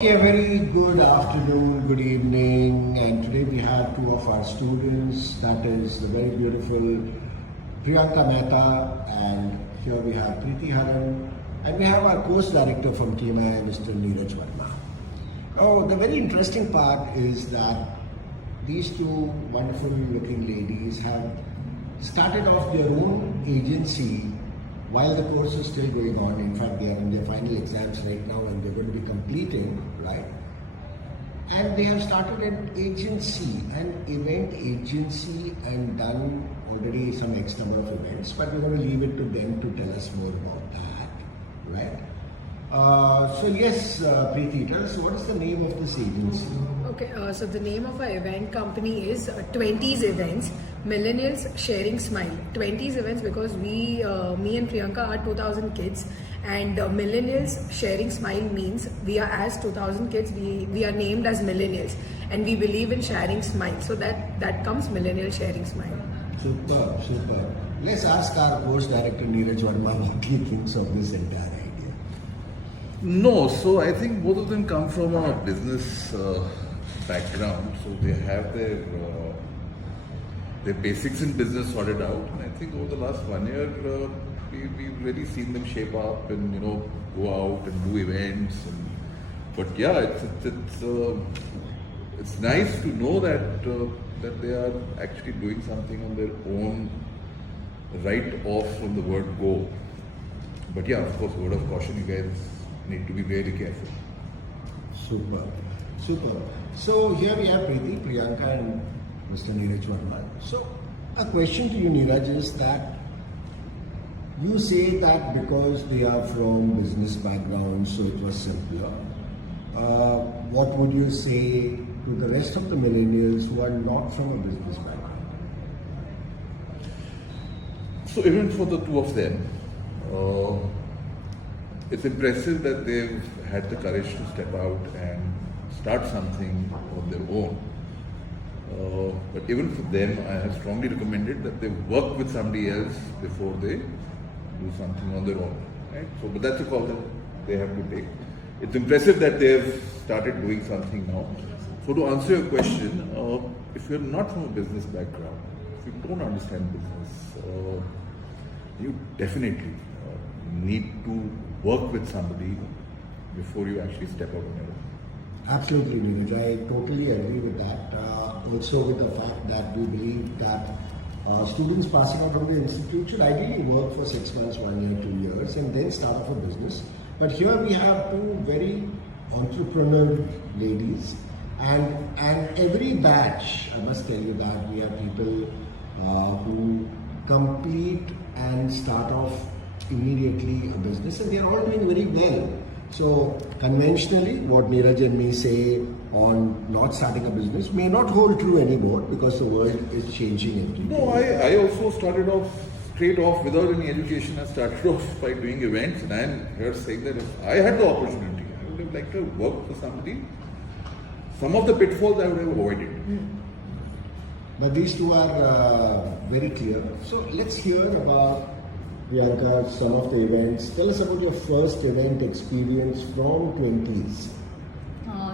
A very good afternoon, good evening, and today we have two of our students. That is the very beautiful Priyanka Mehta, and here we have Preethy and we have our course director from TMI, Mr. Neeraj Verma. Oh, the very interesting part is that these two wonderful looking ladies have started off their own agency while the course is still going on. In fact, they are in their final exams right now and they're going to be completing, right? And they have started an agency, an event agency, and done already some X number of events, but we're going to leave it to them to tell us more about that, right? So yes, Preeti, tell us what is the name of this agency? Okay, so the name of our event company is 20s Events, Millennials Sharing Smile. 20s Events because me and Priyanka are 2000 kids, and Millennials Sharing Smile means we are as 2000 kids, we are named as millennials, and we believe in sharing smile. So that comes Millennial Sharing Smile. Superb, superb. Let's ask our course director Neeraj Verma what he thinks of this entire idea. No, so I think both of them come from a business background, so they have their basics in business sorted out. And I think over the last 1 year, we've really seen them shape up and go out and do events. But yeah, it's nice to know that they are actually doing something on their own, right off from the word go. But yeah, of course, word of caution, you guys need to be very careful. Super, super. So here we have Preeti, Priyanka, and Mr. Neeraj Verma. So a question to you, Neeraj, is that you say that because they are from business backgrounds, so it was simpler. What would you say to the rest of the millennials who are not from a business background? So even for the two of them, it's impressive that they've had the courage to step out and start something on their own. But even for them, I have strongly recommended that they work with somebody else before they do something on their own. Right? So, but that's a call that they have to take. It's impressive that they've started doing something now. So to answer your question, if you're not from a business background, if you don't understand business, you definitely need to work with somebody before you actually step out on your own. Absolutely, Neeraj. I totally agree with that. Also with the fact that we believe that students passing out from the institute should ideally work for 6 months, 1 year, 2 years, and then start off a business. But here we have two very entrepreneurial ladies, and every batch, I must tell you that we have people who complete and start off immediately a business, and they are all doing very well. So conventionally, what Neeraj and me say on not starting a business may not hold true anymore because the world is changing every day. No, I also started off straight off without any education. I started off by doing events, and I'm here saying that if I had the opportunity, I would have liked to work for somebody. Some of the pitfalls I would have avoided. But these two are very clear. So let's hear about, Priyanka, some of the events. Tell us about your first event experience from 20s.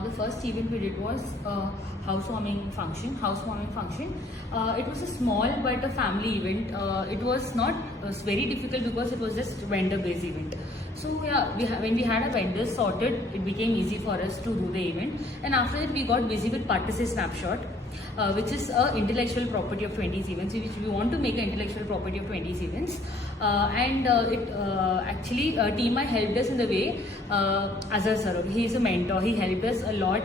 The first event we did was housewarming function. It was a small but a family event. It was not very difficult because it was just vendor-based event. So yeah, when we had a vendor sorted, it became easy for us to do the event. And after that, we got busy with Participate Snapshot, which is a intellectual property of 20s events, which we want to make an intellectual property of 20s events. Actually TMI helped us in the way. Azhar sir, he is a mentor. He helped us a lot,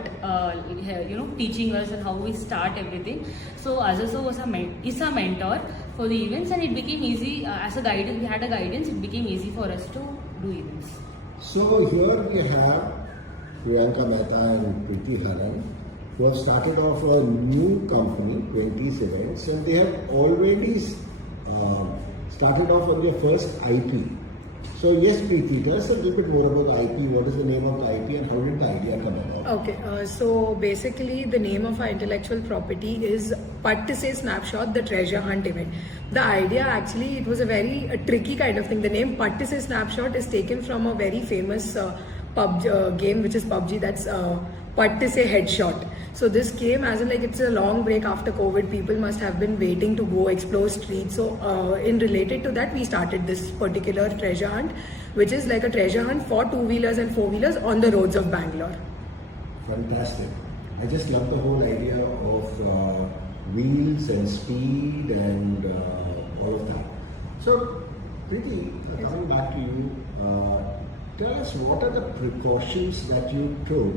teaching us and how we start everything. So Azhar sir is a mentor for the events, and it became easy as a guidance. We had a guidance. It became easy for us to do events. So here we have Priyanka Mehta and Preethy Haran, who have started off a new company, 20s Events, and they have already started off on their first IP. So yes, Preeti, tell us a little bit more about the IP. What is the name of the IP and how did the idea come about? Okay, so basically the name of our intellectual property is Participate Snapshot, the treasure hunt event. The idea actually, it was a very tricky kind of thing. The name Participate Snapshot is taken from a very famous game which is PUBG, that's Pat to say headshot. So this came as in like it's a long break after COVID. People must have been waiting to go explore streets. So in related to that, we started this particular treasure hunt, which is like a treasure hunt for 2-wheelers and 4-wheelers on the roads of Bangalore. Fantastic. I just love the whole idea of wheels and speed and all of that. So, Preeti, coming back to you, tell us what are the precautions that you took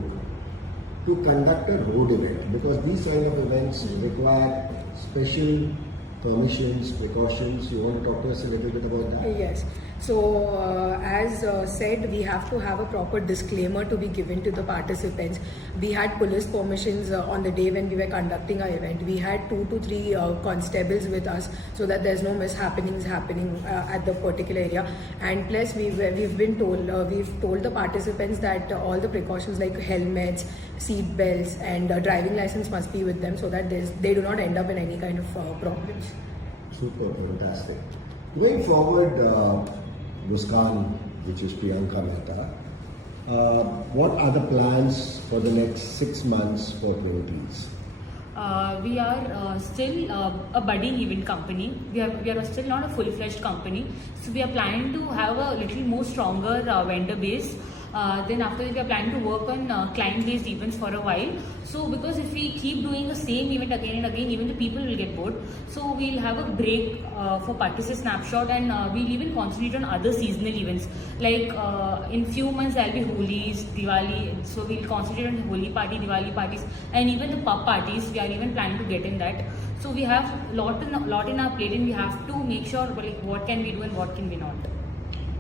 to conduct a road event? Because these kind of events require special permissions, precautions. You want to talk to us a little bit about that? Yes. So as said, we have to have a proper disclaimer to be given to the participants. We had police permissions on the day when we were conducting our event. We had 2 to 3 constables with us so that there's no mishappenings happening at the particular area. And plus we've told the participants that all the precautions like helmets, seat belts and driving license must be with them so that they do not end up in any kind of problems. Super, fantastic. Going forward, Muskan, which is Priyanka Mehta, what are the plans for the next 6 months for Priorities? We are still a budding event company. We are still not a full-fledged company. So we are planning to have a little more stronger vendor base. Then after that we are planning to work on client-based events for a while. So because if we keep doing the same event again and again, even the people will get bored. So we'll have a break for Participant Snapshot, and we'll even concentrate on other seasonal events. Like in few months there'll be Holi's, Diwali. So we'll concentrate on Holi party, Diwali parties, and even the pub parties. We are even planning to get in that. So we have lot in our plate, and we have to make sure like what can we do and what can we not.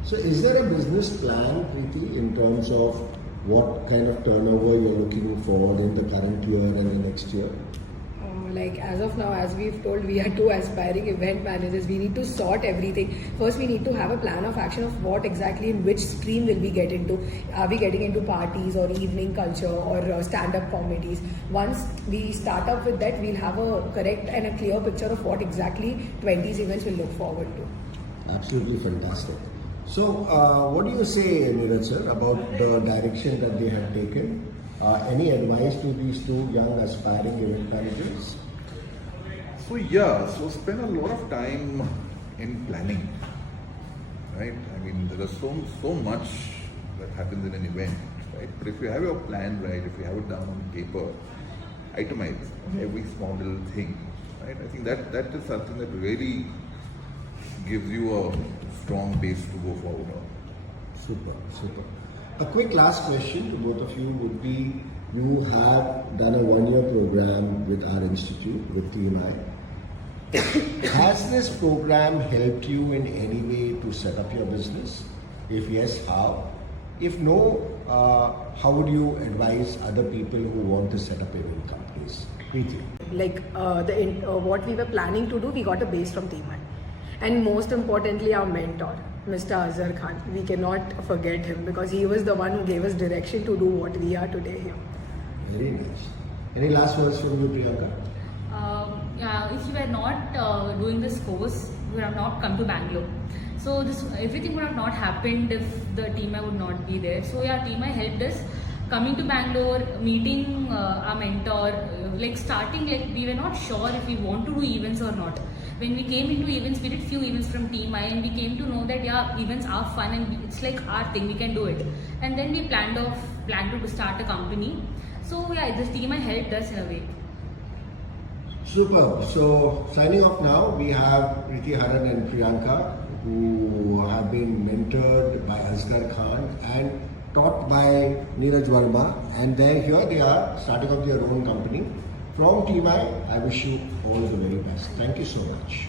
So is there a business plan, Preeti, in terms of what kind of turnover you're looking for in the current year and the next year? Like as of now, as we've told, we are 2 aspiring event managers. We need to sort everything. First, we need to have a plan of action of what exactly in which stream will we get into. Are we getting into parties or evening culture or stand-up comedies? Once we start up with that, we'll have a correct and a clear picture of what exactly 20s events will look forward to. Absolutely fantastic. So, what do you say, Neeraj sir, about the direction that they have taken? Any advice to these 2 young aspiring event managers? So spend a lot of time in planning, right? I mean, there is so much that happens in an event, right? But if you have your plan right, if you have it down on paper, itemize every small little thing, right? I think that is something that really gives you a strong base to go forward on. Super, super. A quick last question to both of you would be, you have done a 1-year program with our institute, with TMI. Has this program helped you in any way to set up your business? If yes, how? If no, how would you advise other people who want to set up event companies? Preeti. Like what we were planning to do, we got a base from TMI. And most importantly, our mentor, Mr. Azhar Khan. We cannot forget him because he was the one who gave us direction to do what we are today here. Very nice. Any last words from you, Priyanka? If you were not doing this course, you would have not come to Bangalore. So everything would have not happened if the TMI would not be there. So yeah, TMI helped us. Coming to Bangalore, meeting our mentor, like starting, like we were not sure if we want to do events or not. When we came into events, we did few events from TMI and we came to know that yeah, events are fun and it's like our thing, we can do it. And then we planned to start a company. So yeah, this TMI helped us in a way. Superb. So signing off now, we have Preethy and Priyanka, who have been mentored by Azhar Khan and taught by Neeraj Verma, and here they are starting up their own company. From TMI, I wish you all the very best. Thank you so much.